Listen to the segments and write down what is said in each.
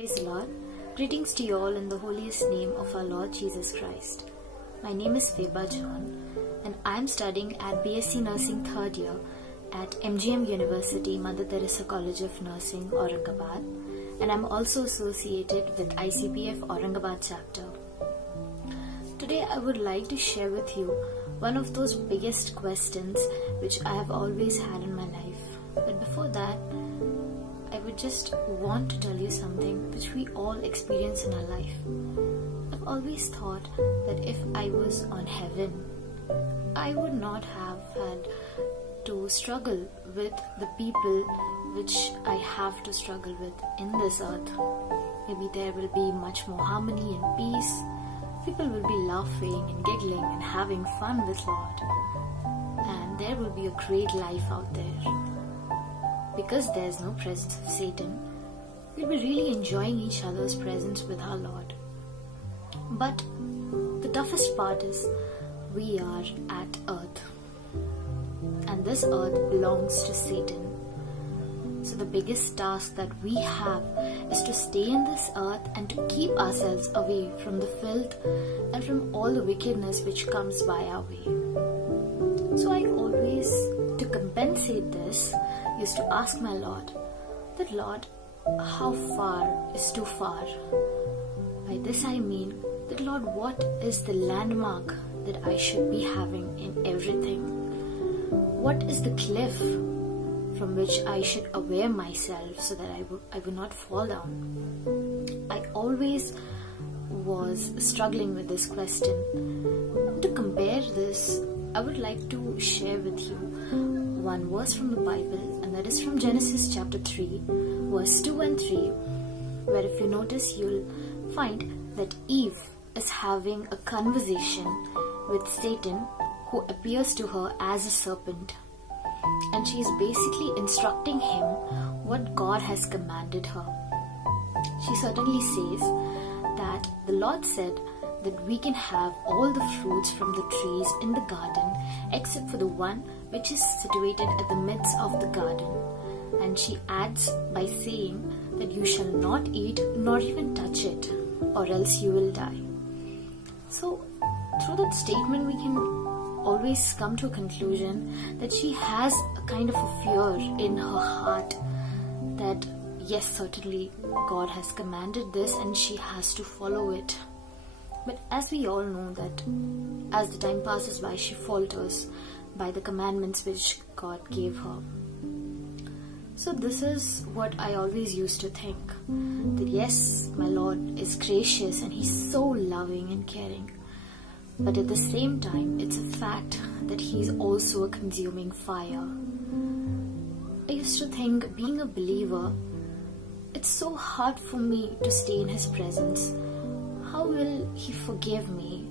Praise the Lord. Greetings to you all in the holiest name of our Lord Jesus Christ. My name is Feba John and I am studying at B.Sc Nursing 3rd year at MGM University, Mother Teresa College of Nursing, Aurangabad, and I am also associated with iCPF Aurangabad chapter. Today I would like to share with you one of those biggest questions which I have always had in my life. But before that, I would just want to tell you something which we all experience in our life. I've always thought that if I was on heaven, I would not have had to struggle with the people which I have to struggle with in this earth. Maybe there will be much more harmony and peace. People will be laughing and giggling and having fun with Lord. And there will be a great life out there. Because there's no presence of Satan, we'll be really enjoying each other's presence with our Lord. But the toughest part is we are at earth. And this earth belongs to Satan. So the biggest task that we have is to stay in this earth and to keep ourselves away from the filth and from all the wickedness which comes by our way. So I always, to compensate this, used to ask my Lord, that Lord, how far is too far? By this I mean that Lord, what is the landmark that I should be having in everything? What is the cliff from which I should aware myself so that I would not fall down? I always was struggling with this question. To compare this, I would like to share with you one verse from the Bible, and that is from Genesis chapter 3, verse 2 and 3, where if you notice, you'll find that Eve is having a conversation with Satan, who appears to her as a serpent. And she is basically instructing him what God has commanded her. She certainly says that the Lord said that we can have all the fruits from the trees in the garden except for the one which is situated at the midst of the garden. And she adds by saying that you shall not eat nor even touch it, or else you will die. So through that statement we can always come to a conclusion that she has a kind of a fear in her heart that yes, certainly God has commanded this and she has to follow it. But as we all know that as the time passes by, she falters by the commandments which God gave her. So this is what I always used to think, that yes, my Lord is gracious and He's so loving and caring. But at the same time, it's a fact that He's also a consuming fire. I used to think, being a believer, it's so hard for me to stay in His presence. How will He forgive me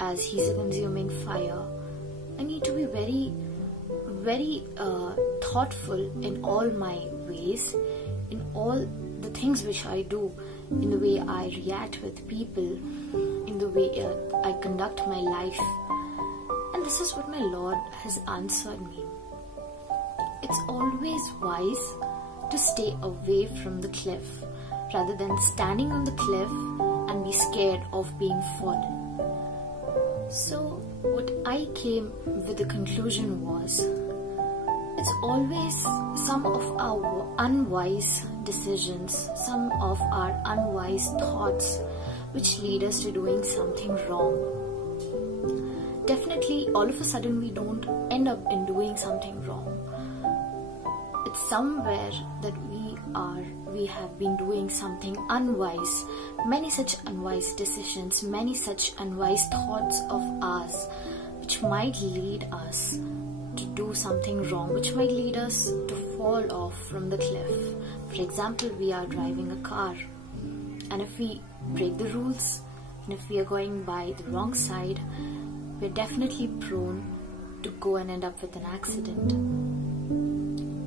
as He's a consuming fire? I need to be very thoughtful in all my ways, in all the things which I do, in the way I react with people, in the way I conduct my life. And this is what my Lord has answered me. It's always wise to stay away from the cliff rather than standing on the cliff and be scared of being fallen. So what I came with the conclusion was, it's always some of our unwise decisions, some of our unwise thoughts which lead us to doing something wrong. Definitely all of a sudden we don't end up in doing something wrong. It's somewhere that we have been doing something unwise, many such unwise decisions, many such unwise thoughts of ours, which might lead us to do something wrong, which might lead us to fall off from the cliff. For example, we are driving a car, and if we break the rules, and if we are going by the wrong side, we're definitely prone to go and end up with an accident.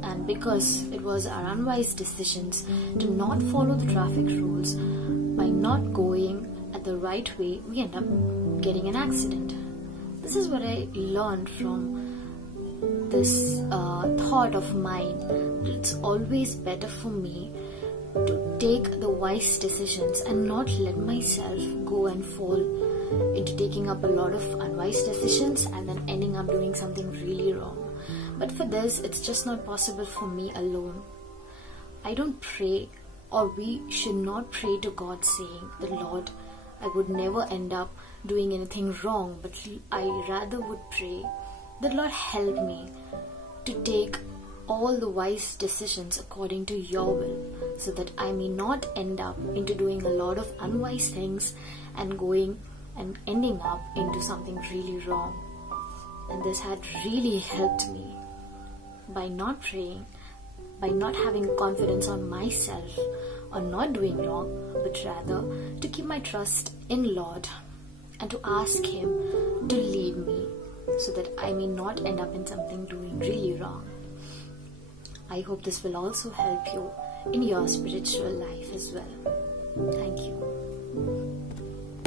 And because it was our unwise decisions to not follow the traffic rules, by not going at the right way, we end up getting an accident. This is what I learned from this thought of mine, that it's always better for me to take the wise decisions and not let myself go and fall into taking up a lot of unwise decisions and then ending up doing something really wrong. But for this, it's just not possible for me alone. I don't pray, or we should not pray to God saying that, Lord, I would never end up doing anything wrong, but I rather would pray that, Lord, help me to take all the wise decisions according to your will, so that I may not end up into doing a lot of unwise things and going and ending up into something really wrong. And this had really helped me by not praying, by not having confidence on myself, on not doing wrong, but rather to keep my trust in Lord and to ask Him to lead me so that I may not end up in something doing really wrong. I hope this will also help you in your spiritual life as well. Thank you.